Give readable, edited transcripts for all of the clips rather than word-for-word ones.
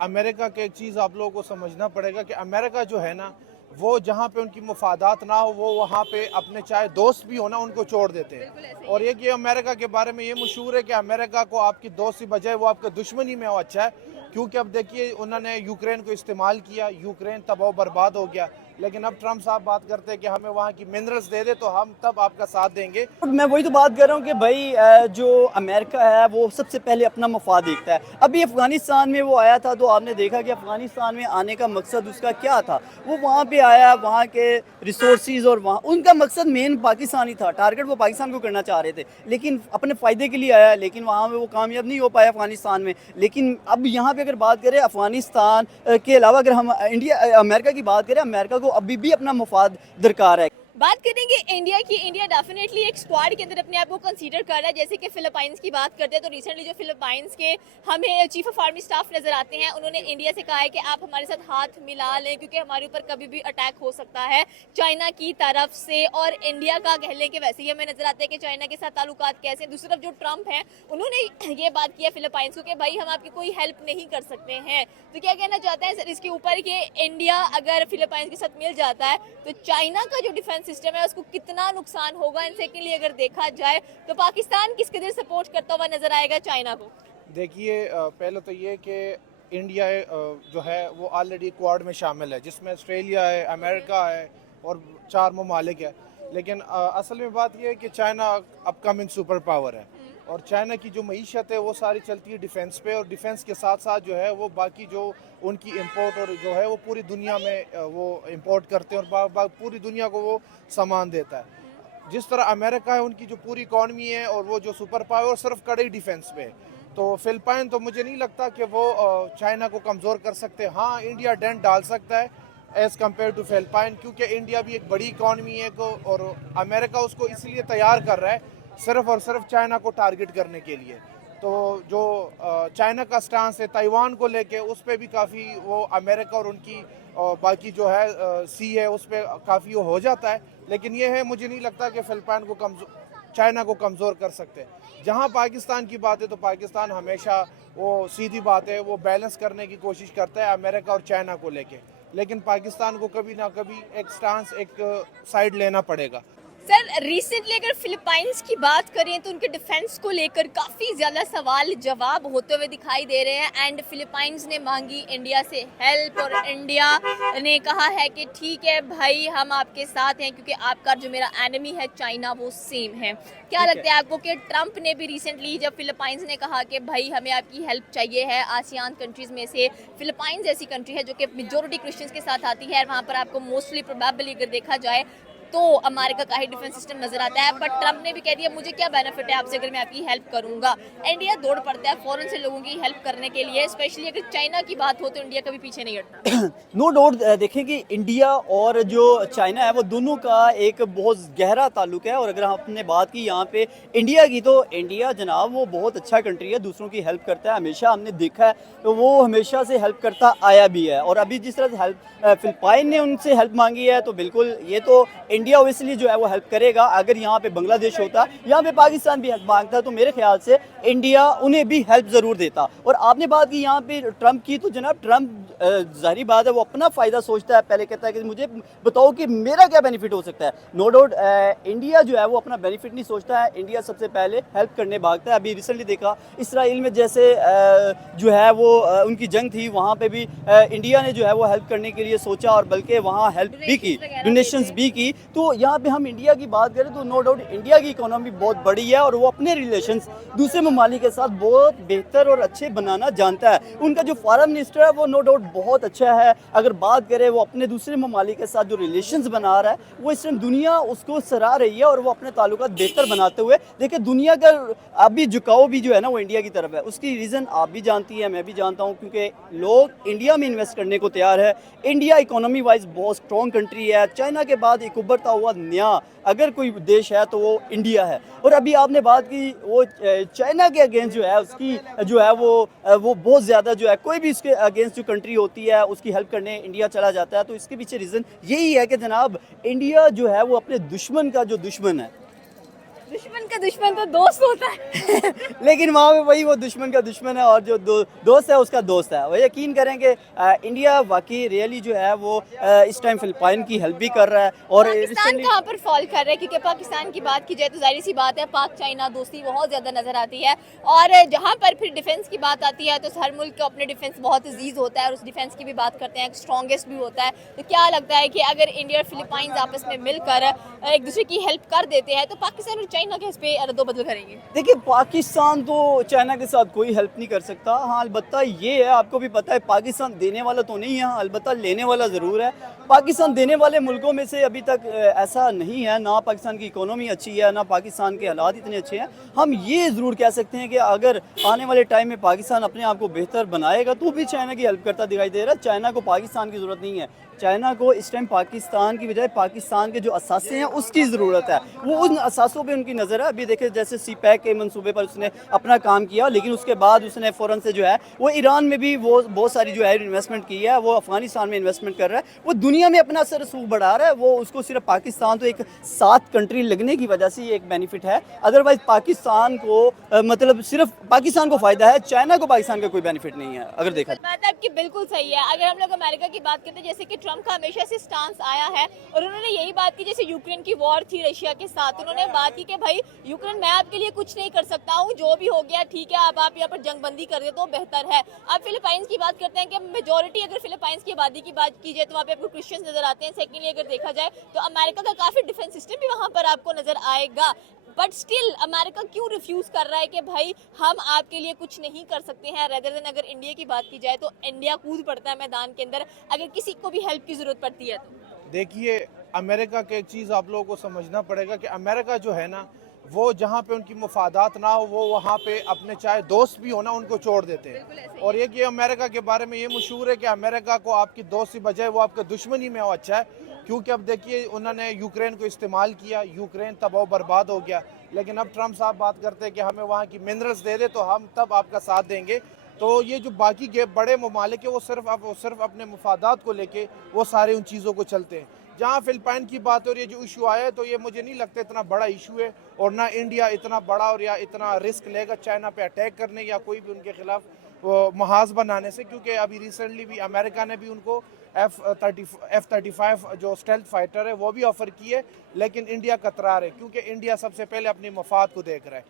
America की एक चीज़ आप लोगों को समझना पड़ेगा कि अमेरिका जो है ना, वो जहाँ पे उनकी मुफादात ना हो वो वहाँ पे अपने चाहे दोस्त भी हो ना उनको छोड़ देते हैं। और एक ये अमेरिका के बारे में ये मशहूर है कि अमेरिका को आपकी दोस्त की बजाय वो आपके दुश्मनी में हो अच्छा है, क्योंकि अब देखिए उन्होंने यूक्रेन को इस्तेमाल किया, यूक्रेन तबाह बर्बाद हो गया। लेकिन अब ट्रम्प साहब बात करते हैं कि हमें वहाँ की मिनरल्स दे दे तो हम तब आपका साथ देंगे। मैं वही तो बात कर रहा हूँ कि भाई जो अमेरिका है वो सबसे पहले अपना मफाद देखता है। अभी अफ़गानिस्तान में वो आया था तो आपने देखा कि अफ़गानिस्तान में आने का मकसद उसका क्या था। वो वहाँ पे आया, वहाँ के रिसोर्सेज और वहाँ उनका मकसद मेन पाकिस्तान ही था, टारगेट वो पाकिस्तान को करना चाह रहे थे, लेकिन अपने फ़ायदे के लिए आया, लेकिन वहाँ पे वो कामयाब नहीं हो पाया अफ़गानिस्तान में। लेकिन अब यहाँ पे अगर बात करें अफ़गानिस्तान के अलावा अगर हम इंडिया अमेरिका की बात करें, अमेरिका को अभी भी अपना मफाद दरकार है। बात करेंगे इंडिया की। इंडिया डेफिनेटली एक स्क्वाड के अंदर अपने आप को कंसीडर कर रहा है। जैसे कि फिलीपाइंस की बात करते हैं तो रिसेंटली जो फिलीपाइंस के हमें चीफ ऑफ आर्मी स्टाफ नजर आते हैं, उन्होंने इंडिया से कहा है कि आप हमारे साथ हाथ मिला लें क्योंकि हमारे ऊपर कभी भी अटैक हो सकता है चाइना की तरफ से। और इंडिया का कह लें कि वैसे ही हमें नजर आता है कि चाइना के साथ ताल्लुकात कैसे हैं। दूसरी तरफ जो ट्रंप हैं उन्होंने ये बात किया फिलीपाइंस को कि भाई हम आपकी कोई हेल्प नहीं कर सकते हैं। तो क्या कहना चाहते हैं सर इसके ऊपर कि इंडिया अगर फिलीपाइंस के साथ मिल जाता है तो चाइना का जो डिफेंस सिस्टम है उसको कितना नुकसान होगा। एंड सेकेंडली अगर देखा जाए तो पाकिस्तान किस कदर सपोर्ट करता हुआ नजर आएगा चाइना को। देखिए पहले तो ये कि इंडिया जो है वो ऑलरेडी क्वाड में शामिल है, जिसमें ऑस्ट्रेलिया है, अमेरिका है और 4 ममालिक है। लेकिन असल में बात ये है कि चाइना अपकमिंग सुपर पावर है और चाइना की जो मईशत है वो सारी चलती है डिफेंस पे, और डिफेंस के साथ साथ जो है वो बाकी जो उनकी इंपोर्ट और जो है वो पूरी दुनिया में वो इंपोर्ट करते हैं और पूरी दुनिया को वो सामान देता है। जिस तरह अमेरिका है उनकी जो पूरी इकॉनमी है और वो जो सुपर पावर सिर्फ कड़े डिफेंस पे है, तो फिलिपाइन तो मुझे नहीं लगता कि वो चाइना को कमज़ोर कर सकते। हाँ, इंडिया डेंट डाल सकता है एज़ कम्पेयर टू फिलिपाइन, क्योंकि इंडिया भी एक बड़ी इकॉनमी है और अमेरिका उसको इसलिए तैयार कर रहा है सिर्फ और सिर्फ चाइना को टारगेट करने के लिए। तो जो चाइना का स्टांस है ताइवान को लेके उस पर भी काफ़ी वो अमेरिका और उनकी बाकी जो है सी है उस पर काफ़ी वो हो जाता है। लेकिन ये है, मुझे नहीं लगता कि फिलिपाइन को चाइना को कमज़ोर कर सकते। जहाँ पाकिस्तान की बात है तो पाकिस्तान हमेशा वो सीधी बात है वो बैलेंस करने की कोशिश करता है अमेरिका और चाइना को लेके, लेकिन पाकिस्तान को कभी ना कभी एक स्टांस एक साइड लेना पड़ेगा। सर रिसेंटली अगर फिलीपाइंस की बात करें तो उनके डिफेंस को लेकर काफ़ी ज़्यादा सवाल जवाब होते हुए दिखाई दे रहे हैं। एंड फिलीपाइंस ने मांगी इंडिया से हेल्प और इंडिया ने कहा है कि ठीक है भाई हम आपके साथ हैं क्योंकि आपका जो मेरा एनिमी है चाइना वो सेम है। क्या लगता है आपको कि ट्रंप ने भी रिसेंटली जब फिलीपाइंस ने कहा कि भाई हमें आपकी हेल्प चाहिए है, आसियान कंट्रीज़ में से फिलीपाइंस ऐसी कंट्री है जो कि मेजोरिटी क्रिश्चियंस के साथ आती है, वहाँ पर आपको मोस्टली प्रोबेबली अगर देखा जाए तो अमेरिका का ही डिफेंस सिस्टम नजर आता है। बट ट्रंप ने भी कह दिया मुझे क्या बेनिफिट है आपसे अगर मैं आपकी हेल्प करूंगा। इंडिया दौड़ पड़ता है फौरन से लोगों की हेल्प करने के लिए, स्पेशली अगर चाइना की बात हो तो इंडिया कभी पीछे नहीं हटता। नो डाउट देखें कि इंडिया और जो चाइना है वो दोनों का एक बहुत गहरा ताल्लुक है। और अगर हमने बात की यहाँ पे इंडिया की, तो इंडिया जनाब वो बहुत अच्छा कंट्री है, दूसरों की हेल्प करता है, हमेशा हमने देखा है तो वो हमेशा से हेल्प करता आया भी है। और अभी जिस तरह से हेल्प फिलिपाइन ने उनसे हेल्प मांगी है तो बिल्कुल ये तो इंडिया ओबियसली जो है वो हेल्प करेगा। अगर यहाँ पे बांग्लादेश होता, यहाँ पे पाकिस्तान भी हेल्प मांगता तो मेरे ख्याल से इंडिया उन्हें भी हेल्प ज़रूर देता। और आपने बात की यहाँ पे ट्रंप की, तो जनाब ट्रंप जाहिर बात है वो अपना फ़ायदा सोचता है, पहले कहता है कि मुझे बताओ कि मेरा क्या बेनिफिट हो सकता है। नो डाउट इंडिया जो है वो अपना बेनिफिट नहीं सोचता है, इंडिया सबसे पहले हेल्प करने भागता है। अभी रिसेंटली देखा इसराइल में जैसे जो है वो उनकी जंग थी, वहाँ पे भी इंडिया ने जो है वो हेल्प करने के लिए सोचा और बल्कि वहाँ हेल्प भी की, डोनेशंस भी की। तो यहाँ पे हम इंडिया की बात करें तो नो डाउट इंडिया की इकोनॉमी बहुत बड़ी है और वो अपने रिलेशंस दूसरे ममालिक के साथ बहुत बेहतर और अच्छे बनाना जानता है। उनका जो फॉरेन मिनिस्टर है वो नो डाउट बहुत अच्छा है। अगर बात करें वो अपने दूसरे ममालिक के साथ जो रिलेशंस बना रहा है वो इस टाइम दुनिया उसको सराह रही है और वो अपने ताल्लुकात बेहतर बनाते हुए देखिए दुनिया का अभी झुकाव भी जो है ना वो इंडिया की तरफ है। उसकी रीज़न आप भी जानती हैं, मैं भी जानता हूँ, क्योंकि लोग इंडिया में इन्वेस्ट करने को तैयार है। इंडिया इकोनॉमी वाइज बहुत स्ट्रॉन्ग कंट्री है, चाइना के बाद एक उभरता हुआ नया अगर कोई देश है तो वो इंडिया है। और अभी आपने बात की वो चाइना के अगेंस्ट जो है उसकी जो है वो बहुत ज़्यादा जो है कोई भी उसके अगेंस्ट जो कंट्री होती है उसकी हेल्प करने इंडिया चला जाता है। तो इसके पीछे रीज़न यही है कि जनाब इंडिया जो है वो अपने दुश्मन का जो दुश्मन है। दुश्मन का दुश्मन तो दोस्त होता है। लेकिन वहाँ पे वही वो दुश्मन का दुश्मन है और जो दोस्त है उसका दोस्त है। वो यकीन करें कि इंडिया वाकई रियली जो है वो इस टाइम फिलिपाइन की हेल्प भी कर रहा है और पाकिस्तान recently- कहाँ पर फॉल कर रहा है, क्योंकि पाकिस्तान की बात की जाए तो जाहिर सी बात है पाक चाइना दोस्ती बहुत ज़्यादा नज़र आती है, और जहाँ पर फिर डिफेंस की बात आती है तो हर मुल्क का अपने डिफेंस बहुत अजीज़ होता है और उस डिफेंस की भी बात करते हैं, स्ट्रॉन्गेस्ट भी होता है। तो क्या लगता है कि अगर इंडिया और फिलिपाइंस आपस में मिलकर एक दूसरे की हेल्प कर देते हैं तो पाकिस्तान और चाइना के इस पे रद्दोबदल करेंगे? देखिए पाकिस्तान तो चाइना के साथ कोई हेल्प नहीं कर सकता। हाँ अलबत्ता ये है, आपको भी पता है पाकिस्तान देने वाला तो नहीं है, हाँ, अलबत्ता लेने वाला ज़रूर है। पाकिस्तान देने वाले मुल्कों में से अभी तक ऐसा नहीं है, ना पाकिस्तान की इकोनॉमी अच्छी है, ना पाकिस्तान के हालात इतने अच्छे हैं। हम ये ज़रूर कह सकते हैं कि अगर आने वाले टाइम में पाकिस्तान अपने आप को बेहतर बनाएगा तो भी चाइना की हेल्प करता दिखाई दे रहा है। चाइना को पाकिस्तान की ज़रूरत नहीं है, चाइना को इस टाइम पाकिस्तान की बजाय पाकिस्तान के जो असासे हैं उसकी ज़रूरत है। वो उन असासों पे उनकी नज़र है। अभी देखें जैसे सी पैक के मंसूबे पर उसने अपना काम किया, लेकिन उसके बाद उसने फ़ौरन से जो है वो ईरान में भी वो बहुत सारी जो है इन्वेस्टमेंट की है, वो अफ़गानिस्तान में इन्वेस्टमेंट कर रहा है, वो दुनिया में अपना असर रसूख बढ़ा रहा है। वो उसको सिर्फ पाकिस्तान तो एक 7 कंट्री लगने की वजह से ये एक बेनिफिट है, अदरवाइज़ पाकिस्तान को मतलब सिर्फ पाकिस्तान को फ़ायदा है, चाइना को पाकिस्तान का कोई बेनिफिट नहीं है अगर देखा जाए। बात आपकी बिल्कुल सही है। अगर हम लोग अमेरिका की बात करते हैं, जैसे कि ट्रम्प का हमेशा से स्टांस आया है और उन्होंने यही बात की, जैसे यूक्रेन की वॉर थी रशिया के साथ, उन्होंने बात की कि भाई यूक्रेन मैं आपके लिए कुछ नहीं कर सकता हूँ, जो भी हो गया ठीक है, अब आप यहाँ पर जंगबंदी कर दे तो बेहतर है। अब फिलिपाइंस की बात करते हैं कि मेजोरिटी अगर फिलिपाइंस की आबादी की बात की जाए तो वहाँ पे आपको क्रिश्चियंस नजर आते हैं। सेकेंडली अगर देखा जाए तो अमेरिका का काफी डिफेंस सिस्टम भी वहाँ पर आपको नजर आएगा, बट स्टिल अमेरिका क्यों रिफ्यूज कर रहा है कि भाई हम आपके लिए कुछ नहीं कर सकते हैं, रेदर देन अगर इंडिया की बात की जाए तो इंडिया कूद पड़ता है मैदान के अंदर अगर किसी को भी हेल्प की जरूरत पड़ती है तो। देखिए अमेरिका की एक चीज़ आप लोगों को समझना पड़ेगा कि अमेरिका जो है ना, वो जहाँ पे उनकी मुफादात ना हो वो वहाँ पे अपने चाहे दोस्त भी हो ना उनको छोड़ देते हैं। और ये कि अमेरिका के बारे में ये मशहूर है कि अमेरिका को आपकी दोस्त की बजाय वो आपके दुश्मनी में हो अच्छा है, क्योंकि अब देखिए उन्होंने यूक्रेन को इस्तेमाल किया, यूक्रेन तबाह बर्बाद हो गया, लेकिन अब ट्रम्प साहब बात करते हैं कि हमें वहाँ की मिनरल्स दे दे तो हम तब आपका साथ देंगे। तो ये जो बाकी के बड़े ममालिक है वो सिर्फ अपने मुफादात को लेके वो सारे उन चीज़ों को चलते हैं। जहाँ फिलिपाइन की बात हो रही है, जो इशू आया है तो ये मुझे नहीं लगता इतना बड़ा इशू है, और ना इंडिया इतना बड़ा और या इतना रिस्क लेगा चाइना पे अटैक करने या कोई भी उनके खिलाफ महाज बनाने से, क्योंकि अभी रिसेंटली भी अमेरिका ने भी उनको F-35 जो स्टेल्थ फाइटर है वो भी ऑफर की है, लेकिन इंडिया कतरा रहे क्योंकि इंडिया सबसे पहले अपने मफाद को देख रहा है।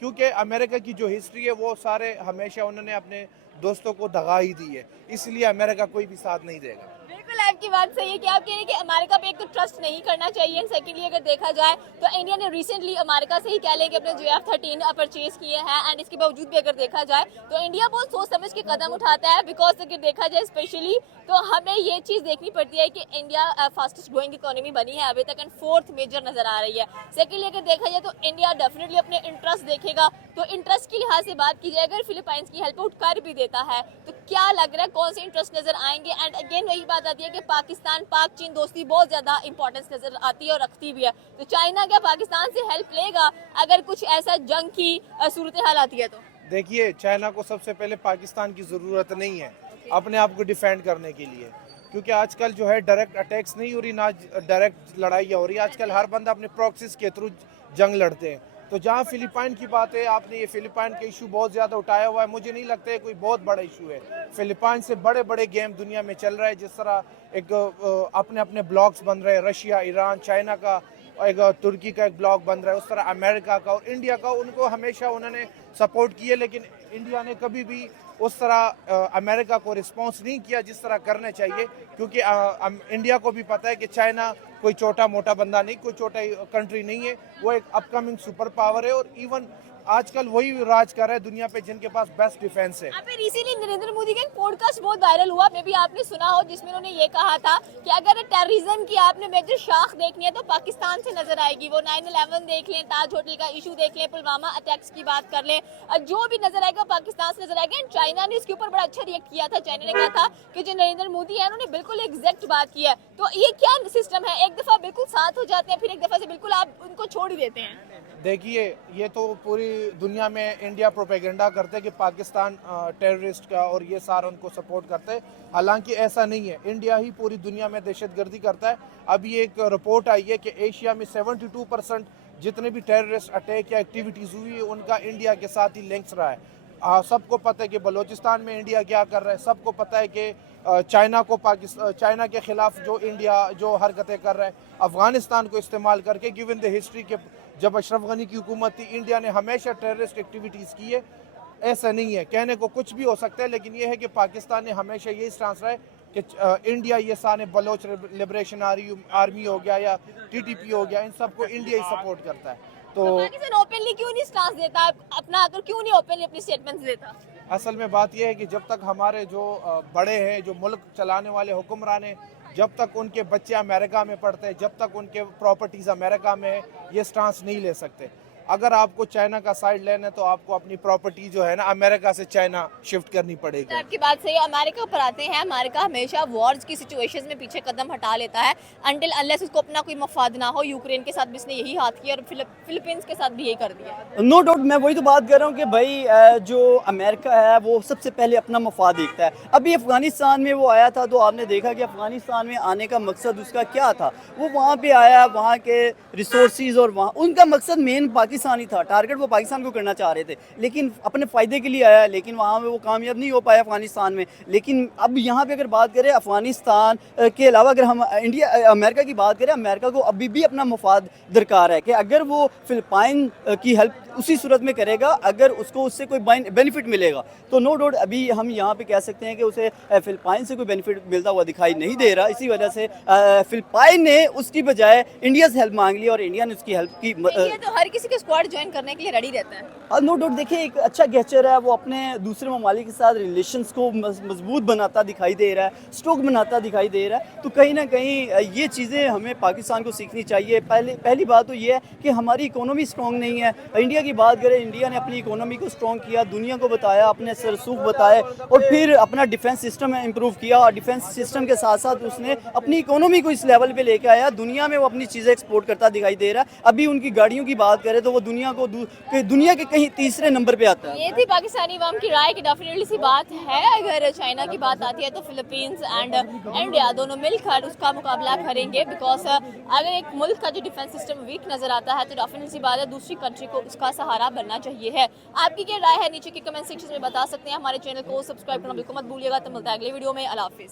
क्योंकि अमेरिका की जो हिस्ट्री है वो सारे हमेशा उन्होंने अपने दोस्तों को दगा ही दी है, इसलिए अमेरिका कोई भी साथ नहीं देगा। बिल्कुल आपकी बात सही है कि आप कह रहे हैं कि अमेरिका पे एक तो ट्रस्ट नहीं करना चाहिए, सेकेंडली अगर देखा जाए तो इंडिया ने रिसेंटली अमेरिका से ही कह लें कि अपने जो F-13 परचेज किए हैं, एंड इसके बावजूद भी अगर देखा जाए तो इंडिया बहुत सोच समझ के कदम उठाता है, बिकॉज अगर देखा जाए स्पेशली तो हमें ये चीज़ देखनी पड़ती है कि इंडिया फास्टेस्ट ग्रोइंग इकोनॉमी बनी है अभी तक एंड 4th मेजर नजर आ रही है। सेकेंडली अगर देखा जाए तो इंडिया डेफिनेटली अपने इंटरेस्ट देखेगा, तो इंटरेस्ट की लिहाज से बात की जाए अगर फिलिपाइंस की हेल्प आउट कर भी देता है तो क्या लग रहा है कौन से इंटरेस्ट नजर आएंगे। एंड अगेन वही बात आती है कि पाकिस्तान पाक चीन दोस्ती बहुत ज्यादा इंपॉर्टेंस नजर आती है और रखती भी है, तो चाइना क्या पाकिस्तान से हेल्प लेगा अगर कुछ ऐसा जंग की सूरत हाल आती है तो? देखिए चाइना को सबसे पहले पाकिस्तान की ज़रूरत नहीं है अपने आप को डिफेंड करने के लिए, क्योंकि आजकल जो है डायरेक्ट अटैक्स नहीं हो रही, ना डायरेक्ट लड़ाइयाँ हो रही, आजकल हर बंदा अपने प्रॉक्सीज के थ्रू जंग लड़ते हैं। तो जहाँ फिलिपाइन की बात है, आपने ये फिलिपाइन का इशू बहुत ज़्यादा उठाया हुआ है, मुझे नहीं लगता है कोई बहुत बड़ा इशू है। फिलिपाइन से बड़े बड़े गेम दुनिया में चल रहा है, जिस तरह एक अपने अपने ब्लॉक्स बन रहे हैं, रशिया, ईरान, चाइना का एक तुर्की का एक ब्लॉक बन रहा है, उस तरह अमेरिका का और इंडिया का, उनको हमेशा उन्होंने सपोर्ट किए, लेकिन इंडिया ने कभी भी उस तरह अमेरिका को रिस्पॉन्स नहीं किया जिस तरह करना चाहिए, क्योंकि इंडिया को भी पता है कि चाइना कोई छोटा मोटा बंदा नहीं, कोई छोटा कंट्री नहीं है, वो एक अपकमिंग सुपर पावर है, और इवन आजकल वही राज कर रहा है दुनिया पे जिनके पास बेस्ट डिफेंस है। अभी रिसेंटली नरेंद्र मोदी का एक पॉडकास्ट बहुत वायरल हुआ, मे भी आपने सुना हो, जिसमें उन्होंने ये कहा था कि अगर टेररिज्म की आपने मेजर शाख देखनी है तो पाकिस्तान से नजर आएगी। वो 9/11 देख लें, ताज होटल का इशू देख लें, पुलवामा अटैक्स की बात कर लें, जो भी नजर आएगा पाकिस्तान से नजर आएगा। एंड चाइना ने इसके ऊपर बड़ा अच्छा रिएक्ट किया था। चाइना ने कहा था कि जो नरेंद्र मोदी है उन्होंने बिल्कुल एग्जैक्ट बात की है। तो ये क्या सिस्टम है, एक दफा बिल्कुल साथ हो जाते हैं, फिर एक दफा से बिल्कुल आप उनको छोड़ ही देते हैं? देखिए ये तो पूरी दुनिया में इंडिया प्रोपेगेंडा करते हैं कि पाकिस्तान टेररिस्ट का और ये सारा उनको सपोर्ट करते हैं, हालांकि ऐसा नहीं है। इंडिया ही पूरी दुनिया में दहशतगर्दी करता है। अभी एक रिपोर्ट आई है कि एशिया में 72% जितने भी टेररिस्ट अटैक या एक्टिविटीज़ हुई है उनका इंडिया के साथ ही लिंक्स रहा है। सबको पता है कि बलूचिस्तान में इंडिया क्या कर रहा है, सबको पता है कि चाइना के खिलाफ जो इंडिया जो हरकतें कर रहा है, अफ़गानिस्तान को इस्तेमाल करके, गिवन द हिस्ट्री के जब अशरफ गनी की हुकूमत थी इंडिया ने हमेशा टेररिस्ट एक्टिविटीज़ की है। ऐसा नहीं है, कहने को कुछ भी हो सकता है, लेकिन ये है कि पाकिस्तान ने हमेशा यही स्टांस रहा है कि इंडिया ये सारे बलोच लिबरेशन आर्मी हो गया या TTP हो गया, इन सबको इंडिया ही सपोर्ट करता है। तो पाकिस्तान ओपनली क्यों नहीं स्टांस देता अपना, अगर क्यों नहीं ओपनली अपनी स्टेटमेंट्स देता? असल में बात यह है कि जब तक हमारे जो बड़े हैं, जो मुल्क चलाने वाले हुक्मरान हैं, जब तक उनके बच्चे अमेरिका में पढ़ते हैं, जब तक उनके प्रॉपर्टीज़ अमेरिका में है, ये स्टांस नहीं ले सकते। अगर आपको चाइना का साइड लेना है तो आपको अपनी प्रॉपर्टी जो है ना अमेरिका से चाइना शिफ्ट करनी पड़ेगी। आपकी बात सही है। अमेरिका पर आते हैं, अमेरिका हमेशा वॉर्स की सिचुएशंस में पीछे कदम हटा लेता है अनटिल अनलेस उसको अपना कोई मफाद ना हो। यूक्रेन के साथ भी इसने यही हाथ किया और फिलीपींस के साथ भी यही कर दिया। नो डाउट, मैं वही तो बात कर रहा हूँ कि भाई जो अमेरिका है वो सबसे पहले अपना मफाद देखता है। अभी अफगानिस्तान में वो आया था तो आपने देखा कि अफगानिस्तान में आने का मकसद उसका क्या था। वो वहाँ पे आया, वहाँ के रिसोर्सेज और वहाँ उनका मकसद मेन पाकिस्तानी था, टारगेट वो पाकिस्तान को करना चाह रहे थे, लेकिन अपने फ़ायदे के लिए आया, लेकिन वहाँ पे वो कामयाब नहीं हो पाया अफगानिस्तान में। लेकिन अब यहाँ पे अगर बात करें अफगानिस्तान के अलावा अगर हम अमेरिका की बात करें, अमेरिका को अभी भी अपना मफाद दरकार है कि अगर वो फिलिपाइन की हेल्प उसी सूरत में करेगा अगर उसको उससे कोई बेनिफिट मिलेगा तो नो डाउट अभी हम यहाँ पे कह सकते हैं कि उसे फिलिपाइन से कोई बेनिफिट मिलता हुआ दिखाई नहीं दे रहा। इसी वजह से फिलिपाइन ने उसकी बजाय इंडिया से हेल्प मांग ली और इंडिया ने उसकी हेल्प की। इंडिया तो हर किसी के स्क्वाड ज्वाइन करने के लिए रेडी रहता है। नो डाउट, देखिए एक अच्छा गेस्चर है, वो अपने दूसरे ममालिक के साथ रिलेशंस को मजबूत बनाता दिखाई दे रहा है, स्ट्रॉन्ग बनाता दिखाई दे रहा है। तो कहीं ना कहीं ये चीज़ें हमें पाकिस्तान को सीखनी चाहिए। पहली बात तो ये है कि हमारी इकोनॉमी स्ट्रॉन्ग नहीं है। इंडिया की बात करें, इंडिया ने अपनी इकोनॉमी को स्ट्रॉन्ग किया, दुनिया को बताया, अपने सरसूख बताए और फिर अपना डिफेंस सिस्टम इम्प्रूव किया और डिफेंस सिस्टम के साथ साथ उसने अपनी इकोनॉमी को इस लेवल पे लेके आया। दुनिया में वो अपनी चीज़ें एक्सपोर्ट करता दिखाई दे रहा है। अभी उनकी गाड़ियों की बात करें तो वो दुनिया के कहीं तीसरे नंबर पे आता है। ये थी पाकिस्तानी अवाम की राय की डेफिनेटली सी बात है। अगर चाइना की बात आती है तो फिलीपींस एंड इंडिया दोनों मिलकर उसका मुकाबला करेंगे, बिकॉज अगर एक मुल्क का जो डिफेंस सिस्टम वीक नजर आता है तो डेफिनेटली सी बात है दूसरी कंट्री को उसका सहारा बनना चाहिए है। आपकी क्या राय है नीचे के कमेंट सेक्शन में बता सकते हैं। हमारे चैनल को सब्सक्राइब करना बिल्कुल मत भूलिएगा। तो मिलता है अगले वीडियो में। अल्लाह हाफिज़।